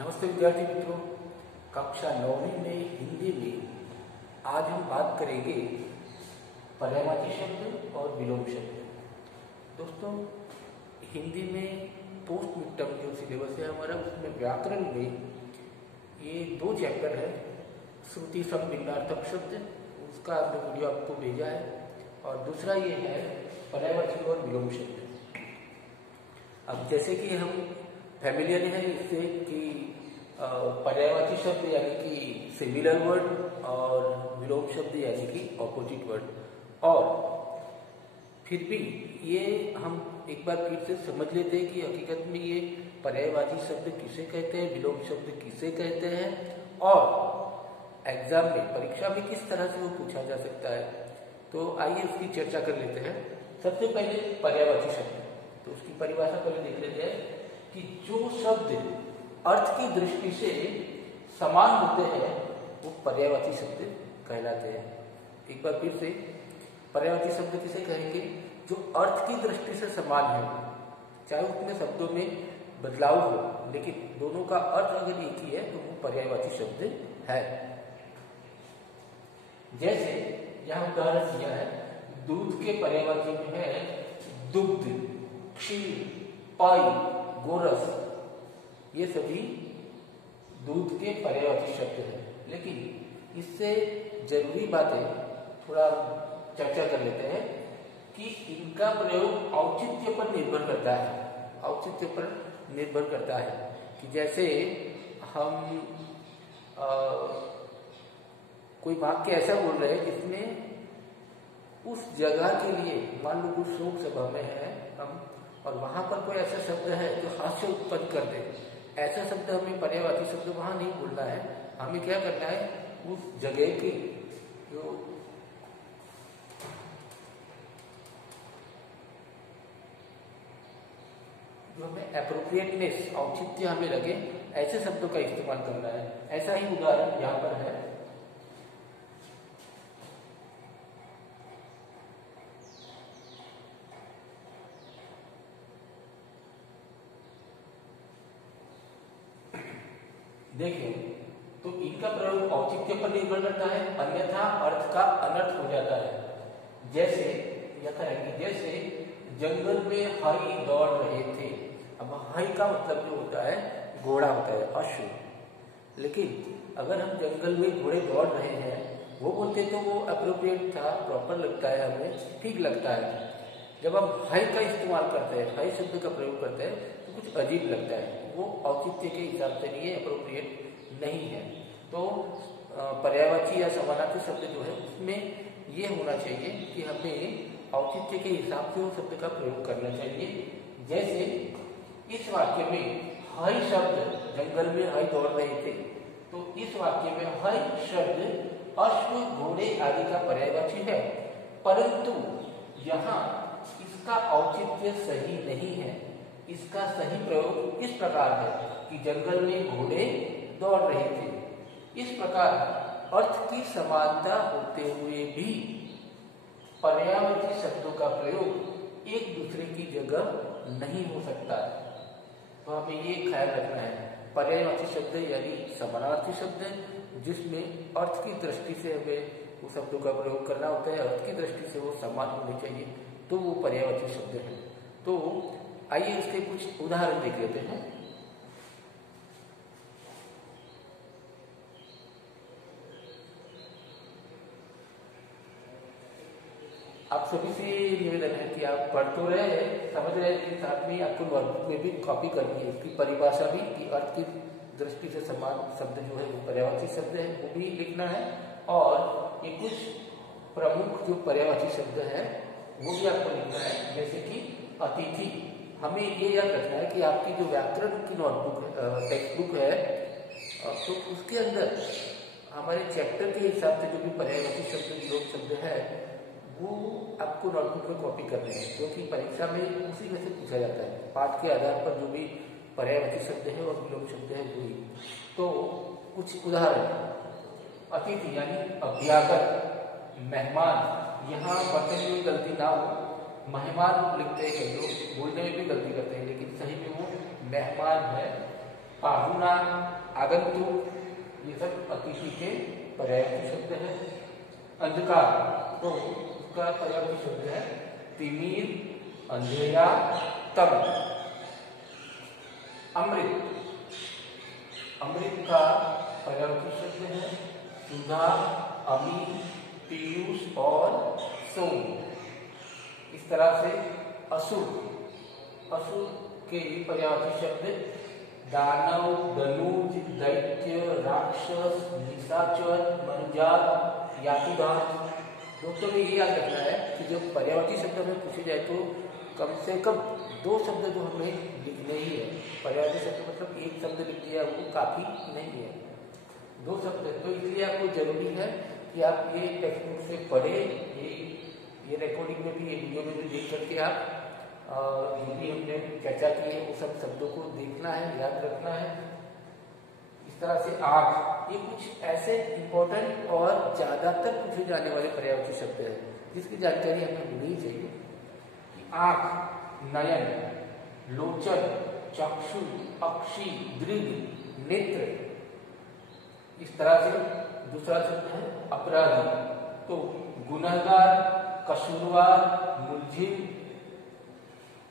नमस्ते विद्यार्थी मित्रों, कक्षा 9वीं में हिंदी में आज हम बात करेंगे पर्यायवाची शब्द और विलोम शब्द। दोस्तों, हिंदी में पोस्ट मिड टर्म जो सिलेबस है हमारा, उसमें व्याकरण में ये 2 चैप्टर है। श्रुति शब्द भिन्नार्थक शब्द, उसका हमने वीडियो आपको भेजा है, और दूसरा ये है पर्यायवाची और विलोम शब्द। अब जैसे कि हम फैमिलियर है इससे कि पर्यायवाची शब्द यानी कि सिमिलर वर्ड और विलोम शब्द यानी कि ऑपोजिट वर्ड, और फिर भी ये हम एक बार फिर से समझ लेते हैं कि हकीकत में ये पर्यायवाची शब्द किसे कहते हैं, विलोम शब्द किसे कहते हैं, और एग्जाम में परीक्षा में किस तरह से वो पूछा जा सकता है। तो आइए उसकी चर्चा कर लेते हैं। सबसे पहले पर्यायवाची शब्द, तो उसकी परिभाषा पहले देख लेते हैं कि जो शब्द अर्थ की दृष्टि से समान होते हैं वो पर्यायवाची शब्द कहलाते हैं। एक बार फिर से, पर्यायवाची शब्द किसे कहेंगे? जो अर्थ की दृष्टि से समान है, चाहे उसमें शब्दों में बदलाव हो, लेकिन दोनों का अर्थ अगर एक ही है तो वो पर्यायवाची शब्द है। जैसे यहां उदाहरण दिया है, दूध के पर्यायवाची में है दुग्ध, क्षीर, पाई, गोरस। ये सभी दूध के पर्यायवाची शब्द हैं, लेकिन इससे जरूरी बातें थोड़ा चर्चा कर लेते हैं कि इनका प्रयोग औचित्य पर निर्भर करता है। औचित्य पर निर्भर करता है कि जैसे हम कोई वाक्य ऐसा बोल रहे हैं जिसमें उस जगह के लिए, मान लो कुछ शोक सभा में है हम, और वहां पर कोई ऐसा शब्द है जो हास्य उत्पन्न कर दे, ऐसा शब्द हमें पर्यायवाची शब्द वहां नहीं बोलना है। हमें क्या करना है, उस जगह की जो हमें एप्रोप्रिएटनेस, औचित्य हमें लगे, ऐसे शब्दों का इस्तेमाल करना है। ऐसा ही उदाहरण यहां पर है। देखिए, तो इनका प्रयोग औचित्य पर निर्भर करता है, अन्यथा अर्थ का अनर्थ हो जाता है। जैसे जैसे जंगल में हाई दौड़ रहे थे। अब हाई का मतलब जो होता है घोड़ा होता है, अश्व। लेकिन अगर हम जंगल में घोड़े दौड़ रहे हैं वो बोलते तो वो अप्रोप्रिएट था, प्रॉपर लगता है, हमें ठीक लगता है। जब हम हाई का इस्तेमाल करते हैं, हाई शब्द का प्रयोग करते हैं, तो कुछ अजीब लगता है, वो औचित्य के हिसाब से नहीं है, अप्रोप्रिएट नहीं है। तो पर्यायवाची या समानार्थी शब्द जो है उसमें ये होना चाहिए कि हमें औचित्य के हिसाब से वो शब्द का प्रयोग करना चाहिए। जैसे इस वाक्य में हाई शब्द, जंगल में हाई दौड़ रहे थे, तो इस वाक्य में हाई शब्द अश्व, घोड़े आदि का पर्यायवाची है, परंतु यहाँ इसका औचित्य सही नहीं है। इसका सही प्रयोग इस प्रकार है कि जंगल में घोड़े दौड़ रहे थे। इस प्रकार अर्थ की समानता होते हुए भी पर्यायवाची शब्दों का प्रयोग एक दूसरे की जगह नहीं हो सकता है। तो हमें ये ख्याल रखना है, पर्यायवाची शब्द यानी समानार्थी शब्द जिसमें अर्थ की दृष्टि से हमें उस शब्दों का प्रयोग करना होता है, अर्थ की दृष्टि से वो समान होने चाहिए, तो वो पर्यायवाची शब्द है। तो आइए इसके कुछ उदाहरण देख लेते हैं। आप सभी से निवेदन है कि आप पढ़ तो रहे हैं, समझ रहे हैं, लेकिन साथ में आपको नोटबुक में भी कॉपी करनी है, इसकी परिभाषा भी कि अर्थ की दृष्टि से समान शब्द जो है वो पर्यायवाची शब्द है, वो भी लिखना है। और ये कुछ प्रमुख जो पर्यायवाची शब्द है वो भी आपको लिखना है। जैसे कि अतिथि, हमें ये याद रखना है कि आपकी जो व्याकरण की नोटबुक टेक्स्ट बुक है, तो उसके अंदर हमारे चैप्टर के हिसाब से जो भी पर्यायवाची शब्द, विलोम शब्द है, वो आपको नोटबुक में कॉपी करने हैं, क्योंकि परीक्षा में उसी में से पूछा जाता है। पाठ के आधार पर जो भी पर्यायवाची शब्द है और विलोम शब्द है वही। तो कुछ उदाहरण, अतिथि यानी अभ्यागत, मेहमान, यहाँ वचन में गलती ना हो, मेहमान लिखते हैं कई लोग, बोलने में भी गलती करते हैं, लेकिन सही में वो मेहमान है। पाहुना, आगंतुक, ये सब अतिथि के पर्यायवाची शब्द है। अंधकार तो उसका पर्यायवाची शब्द है तिमिर, अंधेरा, तम। अमृत, अमृत का पर्यायवाची शब्द है सुधा, अमीर, पीयूष और सोम। इस तरह से असुर, असुर के पर्यायवाची शब्द दानव, धनुज, दैत्य, राक्षस, निशाचर, मंजार, यातिदान। दोस्तों में ये याद रखना है कि जब पर्यायवाची शब्द हमें पूछे जाए तो कम से कम 2 शब्द जो हमें लिखने ही है। पर्यायवाची शब्द मतलब एक शब्द लिख दिया वो काफी नहीं है, 2 शब्द। तो इसलिए आपको जरूरी है कि आप ये टेक्स्ट बुक से पढ़ें, ये रिकॉर्डिंग में भी, ये वीडियो में भी देख करके आप जो भी हमने चर्चा की है वो सब शब्दों को देखना है, याद रखना है। इस तरह से आँख, ये कुछ ऐसे इंपॉर्टेंट और ज्यादातर पूछे जाने वाले पर्यायवाची शब्द है जिसकी जानकारी हमें होनी चाहिए। आँख, नयन, लोचन, चक्षु, अक्षी, दृग, नेत्र। इस तरह से दूसरा शब्द है अपराधी, तो गुनहगार, कसूरवार, मुलजिम।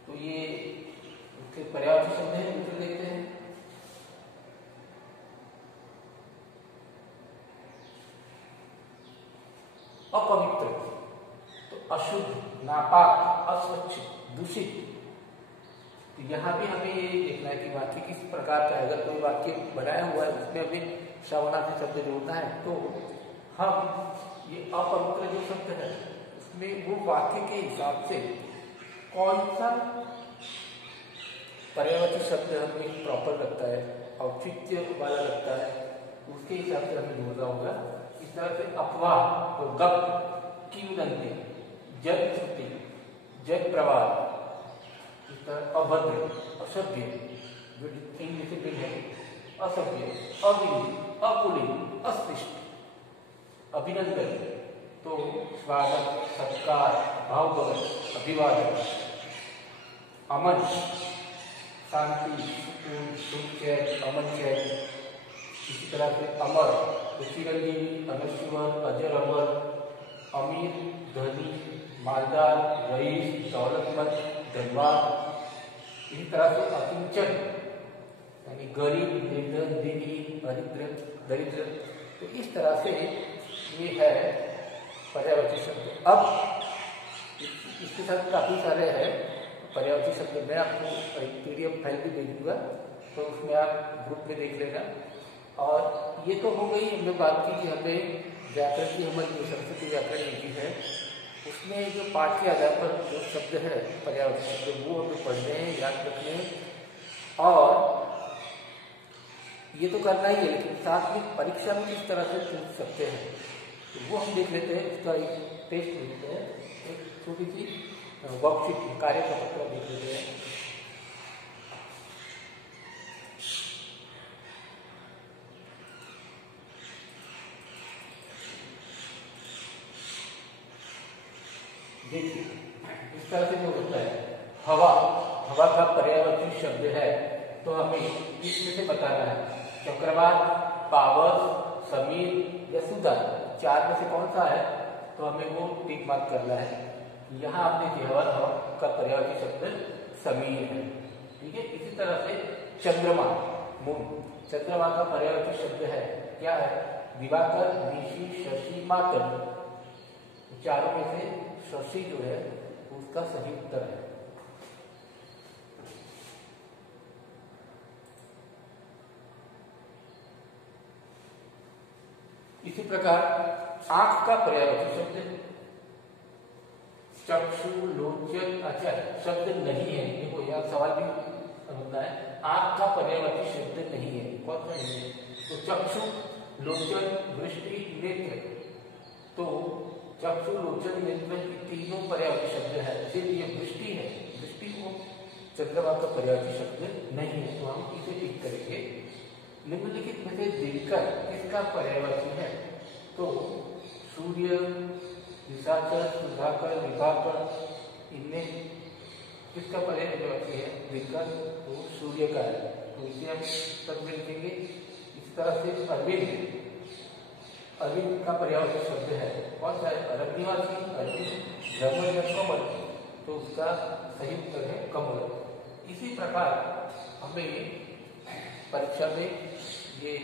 तो ये उसके पर्यायवाची शब्द है, उत्तर देखते हैं। अपवित्र तो अशुद्ध, नापाक, अस्वच्छ, दूषित। तो यहाँ भी हमें ये देखना है कि वाक्य किस प्रकार का है। अगर कोई वाक्य बनाया हुआ है उसमें हमें श्रवणार्थी शब्द जोड़ना है तो हम ये अपवित्र जो शब्द है उसमें वो वाक्य के हिसाब से कौन सा पर्यायवाची शब्द हमें प्रॉपर लगता है, औचित्य वाला लगता है, उसके हिसाब से हमें जोड़ना होगा। इस तरह से अफवाह तो गप, किंवदंती, जन श्रुति, जन प्रवाद। इस तरह अभद्र, असभ्य, जो इंग्लिश है, असभ्य, अविधि, अकुलीन, अस्पृष्ट, अभिनंदन तो स्वागत, सत्कार, भावभवन, अभिवादन। अमन, शांति, सुकून, सुख, चैन, अमन, चैन। इसी तरह से अमर, चिरंजीवी, अनश्वर, अजर अमर। अमीर, धनी, मालदार, रईस, दौलतमंद, धनवान। इसी तरह से अकिंचन यानी गरीब, निर्धन, दीनी, दरिद्र। तो इस तरह से ये है पर्यायवाची शब्द। अब इसके साथ काफी सारे हैं पर्यायवाची शब्द। मैं आपको एक PDF फाइल भी दे दूंगा तो उसमें आप ग्रुप में देख लेना। और ये तो हो गई, हमने बात की कि हमें व्याकरण की, हमारी जो सरस्वती व्याकरण नीति है उसमें जो पाठ के आधार पर जो शब्द है पर्यायवाची शब्द वो हमें पढ़ने हैं, याद रखने हैं। और ये तो करना ही है, लेकिन साथ में परीक्षा में किस तरह से पूछ सकते हैं तो वो हम देख लेते हैं। उसका एक टेस्ट लेते हैं, एक छोटी सी वर्कशीट, कार्य का पत्र देख लेते हैं। देखिए इस तरह से जो होता है हवा, हवा का पर्यायवाची शब्द है तो हमें इसमें से बताना है चक्रवात, पावस, समीर या सुधा, 4 में से कौन सा है तो हमें वो टिक मार्क करना है। यहाँ आप देखिए हवा का पर्यायवाची शब्द समीर है, ठीक है। इसी तरह से चंद्रमा, मून, चंद्रमा का पर्यायवाची शब्द है क्या है, दिवाकर, निशी, शशि, मातल। 4 में से शशि जो है उसका सही उत्तर है। इसी प्रकार आंख का पर्यायवाची शब्द चक्षु, लोचन। अच्छा, शब्द नहीं है, देखो यह सवाल भी होता है, आंख का पर्यायवाची शब्द नहीं है, कौन सा नहीं है तो चक्षु, लोचन, दृष्टि, नेत्र। तो चक्षु, लोचन, नेत्र तीनों पर्यायवाची शब्द है, सिर्फ ये दृष्टि है, दृष्टि को चंद्रमा का पर्यायवाची शब्द नहीं है तो हम इसे टिक करेंगे। निम्नलिखित में से दिनकर किसका पर्यायवाची है तो सूर्य, निशाचर, सुधाकर, विभाकर, इनमें किसका पर्यायवाची है दिनकर तो सूर्य का है। तो इसे हम शब्द में लिखेंगे इस तरह से। अरविंद, अरविंद का पर्यायवाची शब्द है कौन सा है? अरब निवासी। अरविंद जंगल या कमल, तो उसका सही उत्तर है कमल। इसी प्रकार हमें परीक्षा में ये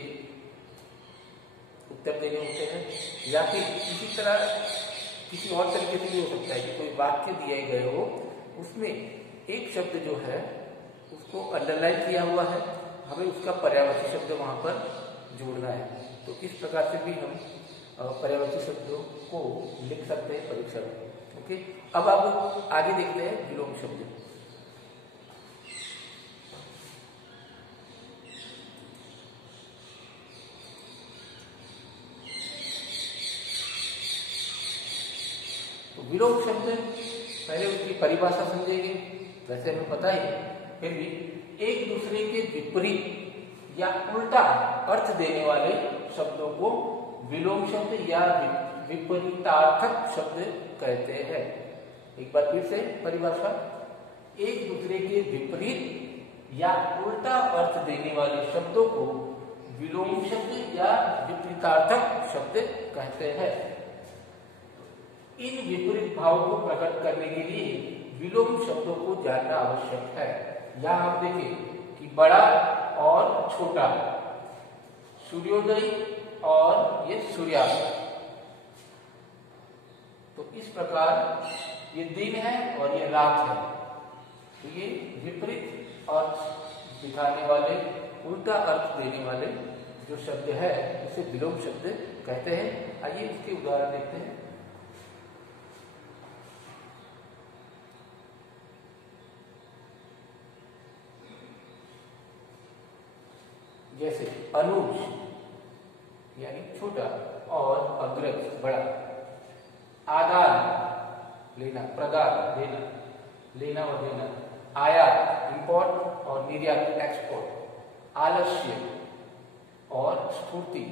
उत्तर देने होते हैं, या फिर इसी तरह किसी और तरीके से भी हो सकता है कि कोई वाक्य दिए गए हो, उसमें एक शब्द जो है उसको अंडरलाइन किया हुआ है, हमें उसका पर्यायवाची शब्द वहां पर जोड़ना है। तो इस प्रकार से भी हम पर्यायवाची शब्दों को लिख सकते हैं परीक्षा में। ओके, अब आप आगे देखते हैं विलोम शब्द। तो विलोम शब्द पहले उसकी परिभाषा समझेंगे, वैसे हमें पता ही, फिर भी एक दूसरे के विपरीत या उल्टा अर्थ देने वाले शब्दों को विलोम शब्द या विपरीतार्थक शब्द कहते हैं। एक बार फिर से परिभाषा, एक दूसरे के विपरीत या उल्टा अर्थ देने वाले शब्दों को विलोम शब्द या विपरीतार्थक शब्द कहते हैं। इन विपरीत भावों को प्रकट करने के लिए विलोम शब्दों को जानना आवश्यक है। यहां हम देखें कि बड़ा और छोटा, सूर्योदय और ये सूर्यास्त। तो इस प्रकार ये दिन है और ये रात है, तो ये विपरीत अर्थ दिखाने वाले, उल्टा अर्थ देने वाले जो शब्द है उसे विलोम शब्द कहते हैं। आइए इसके उदाहरण देखते हैं। जैसे अनुज यानी छोटा और अग्रज बड़ा, आदान लेना, प्रदान देना, लेना और देना, आयात इंपोर्ट और निर्यात एक्सपोर्ट, आलस्य और स्फूर्ति,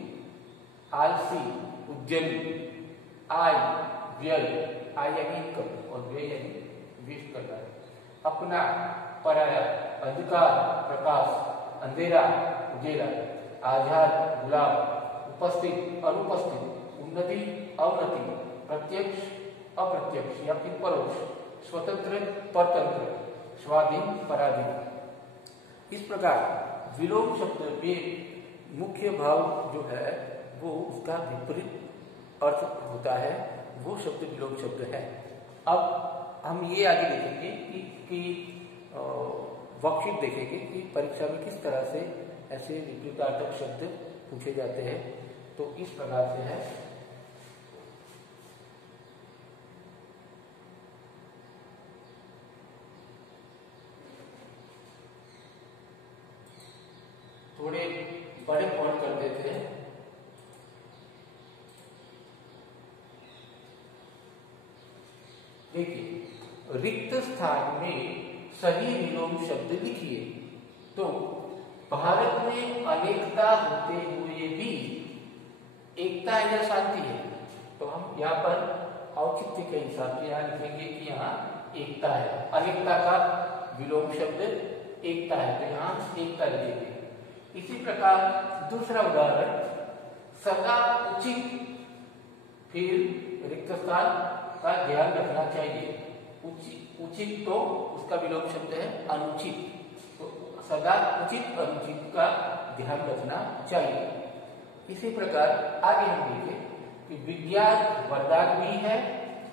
आलसी उद्यमी, आय व्यय, आय यानी इनकम और व्यय यानी वेस्ट करना है, अपना पराया, अंधकार प्रकाश, अंधेरा उजेला, आजाद गुलाब, उपस्थित अनुपस्थित, उन्नति अवनति, प्रत्यक्ष अप्रत्यक्ष या फिर परोक्ष, स्वतंत्र परतंत्र, स्वाधीन पराधीन। इस प्रकार विलोम शब्द में मुख्य भाव जो है वो उसका विपरीत अर्थ होता है, वो शब्द विलोम शब्द है। अब हम ये आगे देखेंगे कि वर्कशीट देखेंगे कि परीक्षा में किस तरह से ऐसे विपरीतार्थक शब्द पूछे जाते हैं। तो इस प्रकार से है, थोड़े बड़े पॉइंट कर देते हैं। देखिए, रिक्त स्थान में सही विलोम शब्द लिखिए। तो भारत में अनेकता होते हुए भी एकता या शांति है, तो हम यहाँ पर औचित्य के हिसाब से यहाँ लिखेंगे कि यहाँ एकता है। अनेकता का विलोम शब्द एकता है, तो यहाँ एकता लिखेंगे। इसी प्रकार दूसरा उदाहरण, सदा उचित, फिर रिक्त स्थान का ध्यान रखना चाहिए। उचित तो उसका विलोम शब्द है अनुचित, तो सदा उचित अनुचित का ध्यान रखना चाहिए। इसी प्रकार आगे हम देखें कि विज्ञान वरदान भी है,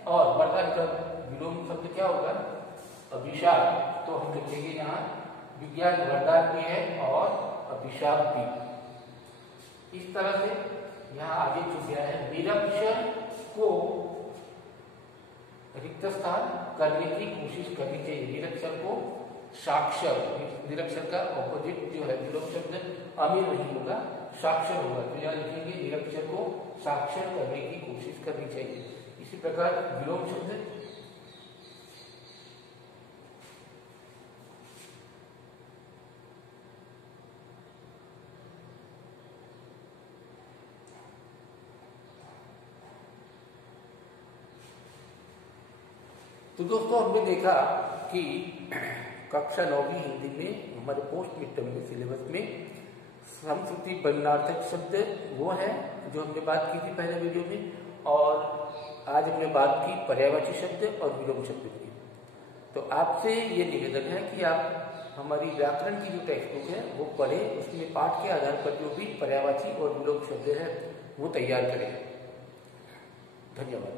और वरदान का विलोम शब्द क्या होगा? अभिशाप। तो हम लिखेंगे यहाँ विज्ञान वरदान भी है और अभिशाप भी। इस तरह से यहाँ आगे चुन गया है, निरक्षर को रिक्त स्थान करने की कोशिश करनी चाहिए। निरक्षर को साक्षर, निरक्षर का ऑपोजिट जो है विलोम शब्द अमीर नहीं होगा, साक्षर होगा। तो यहाँ लिखेंगे निरक्षर को साक्षर करने की कोशिश करनी चाहिए। इसी प्रकार विलोम शब्द तो दोस्तों हमने देखा कि कक्षा 9वीं हिंदी में हमारे पोस्ट मिड टर्म के सिलेबस में समश्रुति बन्नार्थक शब्द वो है जो हमने बात की थी पहले वीडियो में, और आज हमने बात की पर्यायवाची शब्द और विलोम शब्द की। तो आपसे ये निवेदन है कि आप हमारी व्याकरण की जो टेक्स्ट बुक है वो पढ़ें, उसमें पाठ के आधार पर जो भी पर्यायवाची और विलोम शब्द है वो तैयार करें। धन्यवाद।